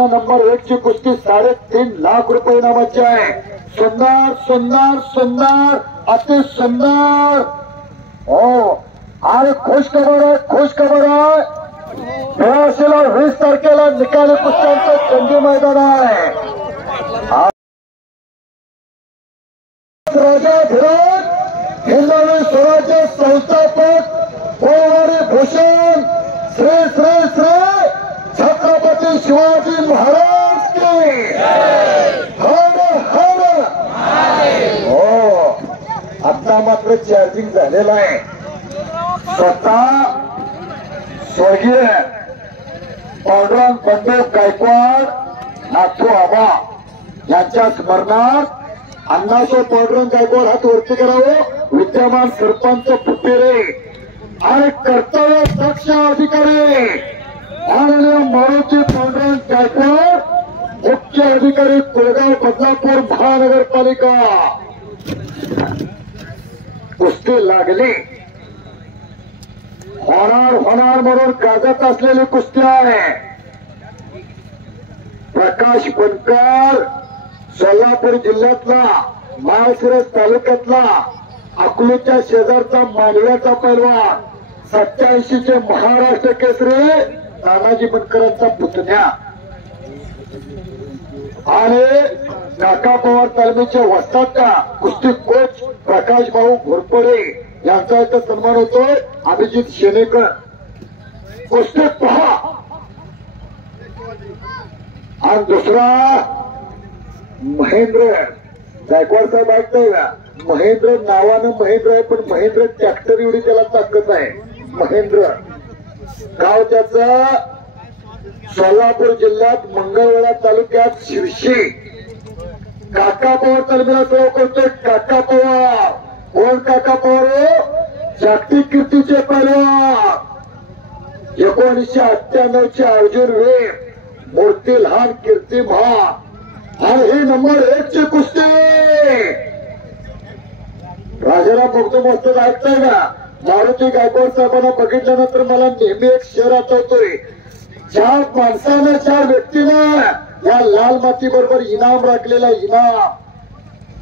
अर्थानं नंबर 1 ची कुस्ती 3.5 लाख रुपये इनामाची आहे। सुंदर सुंदर सुंदर अति सुंदर। हो आणि खुश खबर आहे, खुश खबर आहे। 20 तारखेला निकाली कुस्त्यांचं चंडी मैदान आहे। राजा धीरज हिंदवी स्वराज्य संस्थापक गोवारी भूषण श्री श्री श्री छत्रपती शिवाजी महाराज की हर हर। हो आता मात्र चार्जिंग झालेलं आहे। स्वतः स्वर्गीय पांडुरंग बंडू गायकवाड नाथू आबा यांच्या स्मरणार्थ अण्णासाहेब पांडुरंग गायकवाड हात वरती करावं। विद्यमान सरपंच फुटेरे आणि कर्तव्य दक्ष अधिकारी माननीय मारुती पांडुरंग गायकवाड मुख्य अधिकारी कोळगाव बदलापूर महानगरपालिका। कुस्ती लागली होणार होणार म्हणून गाजत असलेली कुस्ती आहे। प्रकाश बनकर सोलापूर जिल्ह्यातला माळशिरस तालुक्यातला अकलूच्या शेजारचा मांडव्याचा पैलवान 87 चे महाराष्ट्र केसरी तानाजी बनकरांचा पुतण्या आणि काका पवार तालमीचे वस्ताद का कुस्ती कोच प्रकाश भाऊ घोरपडे यांचा इथं सन्मान होतोय। अभिजित शेनेकर कुस्ती पहा। आणि दुसरा महेंद्र गायकवाड साहेब ऐकताय का? महेंद्र नावानं महेंद्र आहे पण महेंद्र ट्रॅक्टर एवढी त्याला ताकद आहे। महेंद्र गाव त्याचा सोलापूर जिल्ह्यात मंगळवेढा तालुक्यात शिरशी। काका पवार तालमीला सेवा करतोय काका पवार। कोण काका पवार? जागतिक कीर्तीचे पैलवान 1998 चे अर्जुन वीर मूर्ती लहान कीर्ती महान। आणि ही नंबर 1 ची कुस्ती राजाराम बघतो मस्त ऐकताय का? मारुती गायकवाड साहेबांना बघितल्यानंतर मला नेहमी एक शेर आठवतोय। ज्या माणसानं 4 व्यक्तीनं या लाल माती बरोबर इनाम राखलेला इनाम,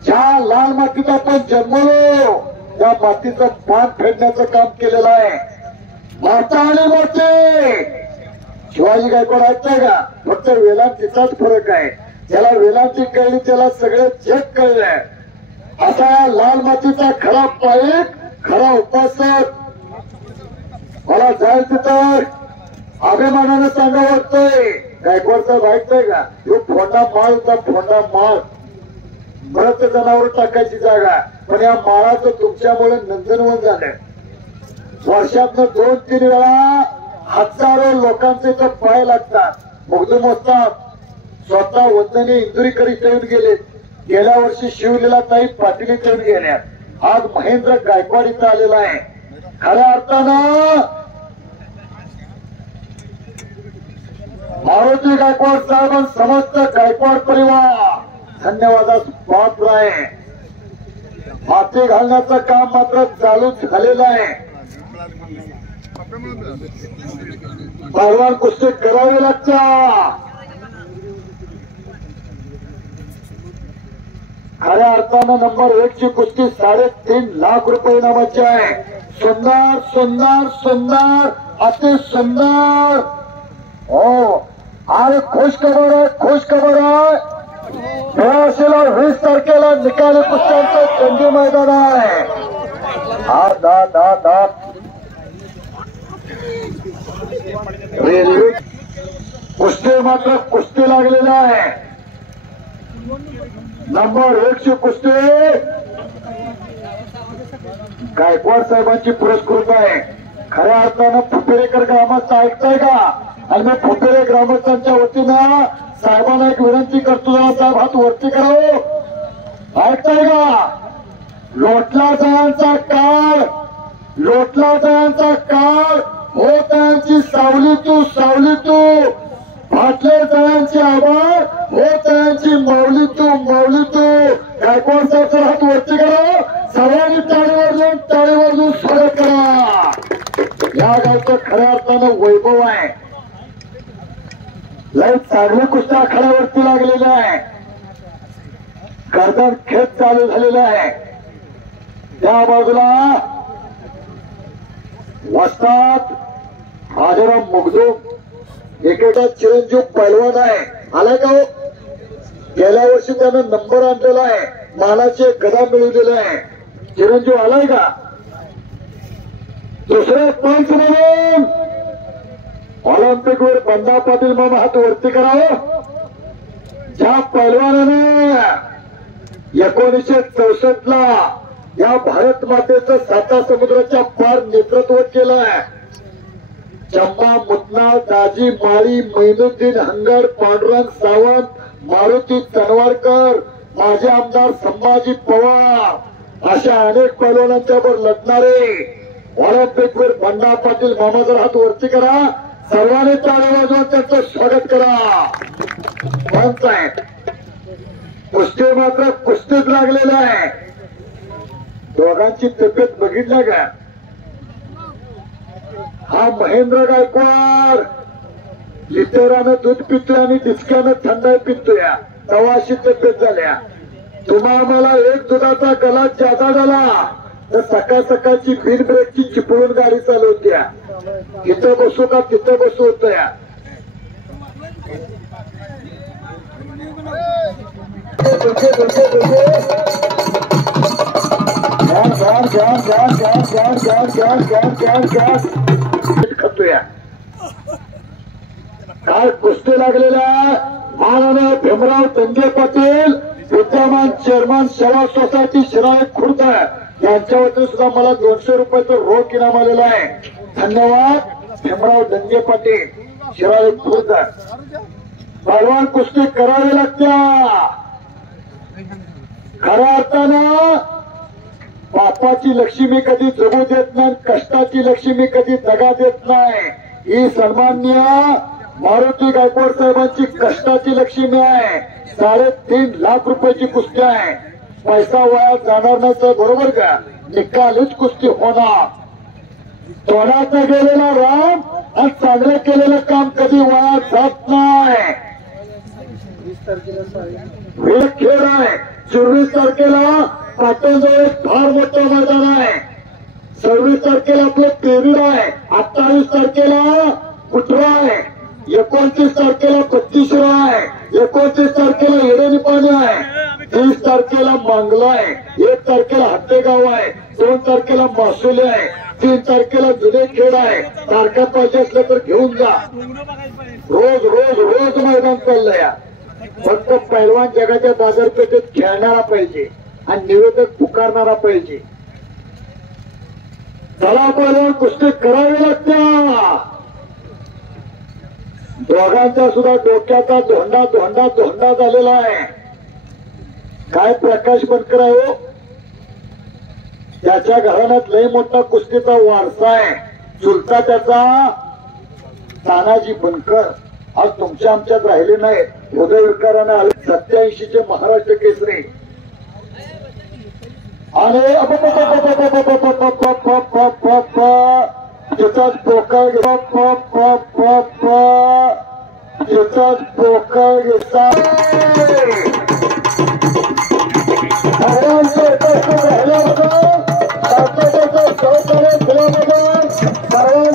ज्या लाल मातीत आपण जन्मलो त्या मातीचं पान फेडण्याचं काम केलेलं आहे। माता आणि मोठे शिवाजी गायकवाड ऐकताय का? फक्त वेलांटीचाच फरक आहे। ज्याला वेलांटी कळली त्याला सगळं जग कळलंय। असा लाल मातीचा खरा पाईक खरा उपासक मला जाईल तिथं अभिमानानं सांगा वाटतंय। गायकवाड साहेब ऐकताय का? तो फोंडा माळ होता, फोंडा माळ मृत जनावर टाकायची जागा, पण या माळाचं तुमच्यामुळे नंदनवन झालं। वर्षातनं 2-3 वेळा हजारो लोकांचे तर पाय लागतात, मुग्ध मोजतात। स्वतः वंदने इंदुरीकर इथे येऊन गेले, गेल्या वर्षी शिवलीला ताई पाटील इथे येऊन गेल्या, आज महेंद्र गायकवाड इथं आलेला आहे। खऱ्या अर्थानं मारुती गायकवाड साहेब समस्त गायकवाड परिवार धन्यवादास पात्र आहे। माती घालण्याचं काम मात्र चालू झालेलं आहे। परवान कुस्ती करावी लागते। खऱ्या अर्थानं नंबर 1 ची कुस्ती 3.5 लाख रुपये इनामाची आहे। सुंदर सुंदर सुंदर अति सुंदर। हो आणि खुश खबर आहे, खुश खबर आहे। 20 तारखेला निकाली कुस्त्यांचं चंडी मैदान आहे। रेल्वे कुस्ती मात्र कुस्ती लागलेली आहे। नंबर 1 ची कुस्ती गायकवाड साहेबांची पुरस्कृत आहे। खऱ्या अर्थानं फुटेरेकर ग्रामस्थ ऐकताय का? आणि मी फुटेरे ग्रामस्थांच्या वतीनं साहेबांना एक विनंती करतो, जरा साहेब हात वरती करावं। ऐकताय का? लोटला जयांचा काळ, लोटला जयांचा काळ हो त्यांची सावली तू, सावली तू फाटले जयांचे आभार हो त्यांची माऊली तू, माऊली तू। गायकवाड साहेबचा हात वरती करा, सर्वांनी टाळी वाजवून स्वागत करा। या गावचं खऱ्या अर्थानं वैभव आहे। लय चांगली कुस्ती आखाड्यावरती लागलेला आहे. गर्दन खेळ चालू झालेला आहे. त्या बाजूला वस्ताद राजाराम मुगदूम एकेका चिरंजीव पैलवान आहे. आलाय का हो? गेल्या वर्षी त्यानं नंबर आणलेला आहे. मानाचे गदा मिळवलेला आहे. चिरंजीव आलाय का? दुसरे पंच म्हणून ऑलिम्पिक वर बंडा पाटील मामा हात वरती करावं. ज्या पैलवानाने 1964 ला या भारत मातेचं साता समुद्राच्या पार नेतृत्व केलंय. चंबा मुतना दाजी माळी मैनुद्दीन हंगर पांडुरंग सावंत मारुती तनवारकर माजी आमदार संभाजी पवार अशा अनेक पैलवानांच्या वर लढणारे ऑलिम्पिक वर बंडा पाटील मामा जर हात वरती करा. सर्वांनी टाळी वाजवून त्यांचं स्वागत करा. पंच आहे. कुस्ती मात्र कुस्तीच लागलेला आहे. दोघांची तब्येत बघितल्या का? हा महेंद्र गायकवाड लिटरानं दूध पितोय आणि डिचक्यानं थंडाई पितोय. तवाशी तब्येत झाल्या. तुम्हा मला एक दुधाचा गलास जादा झाला तर सकाळ सकाळची बिन ब्रेकची चिपळून गाडी चालवत्या. तिथं बसू का तिथं बसू होत या. खातोया काय कुस्ती लागलेल्या माननीय भीमराव दंगे पाटील विद्यमान चेअरमन सेवा सोसायटी शिराळे खुर्द यांच्या वतीने सुद्धा मला 200 रुपयाचं रोख इनाम आलेलं आहे. धन्यवाद भीमराव दंगे पाटील शिराळे खुर्द. पहलवान कुस्ती करावी लागत्या. खऱ्या अर्थानं पापाची लक्ष्मी कधी जगू देत नाही. कष्टाची लक्ष्मी कधी दगा देत नाही. ही सन्माननीय मारुती गायकवाड साहेबांची कष्टाची लक्ष्मी आहे. 3.5 लाख रुपयाची कुस्ती आहे. पैसा वाया जाणार नाही तर बरोबर का? निकालीच कुस्ती होणार. तोडाचा गेलेला राम आणि चांगलं केलेलं काम कधी वाया जात नाही. हे खेळ आहे. 24 तारखेला पाटणजवळ एक फार मोठं मैदान आहे. 26 तारखेला आपलं पेरीड आहे. 28 तारखेला कुटरा आहे. 29 तारखेला बत्तीसरा आहे. 29 तारखेला येडेनिपाणी आहे. 30 तारखेला मांगला आहे. 1 तारखेला हत्तेगाव आहे. 2 तारखेला मासुले आहे. 3 तारखेला जुने खेळ आहे. तारखा पाहिजे असलं तर घेऊन जा. रोज रोज रोज मैदान चाललंय. फक्त पैलवान जगाच्या बाजारपेठेत खेळणारा पाहिजे आणि निवेदक पुकारणारा पाहिजे. चला पैलवान कुस्ती करावी लागत्या. दोघांचा सुद्धा डोक्याचा धोंडा धोंडा धोंडा झालेला आहे. काय प्रकाश बनकर आहे हो. त्याच्या घराण्यात लय मोठा कुस्तीचा वारसा आहे. चुलता त्याचा तानाजी बनकर आज तुमच्या आमच्यात राहिले नाहीत. हृदयविकाराने आले. 87चे महाराष्ट्र केसरी आणि त्याचाच पोकळ त्याचाच पोकळ घेता सर्वांचे उपस्थित राहिल्याबद्दल सहकार्य दिल्याबद्दल सर्व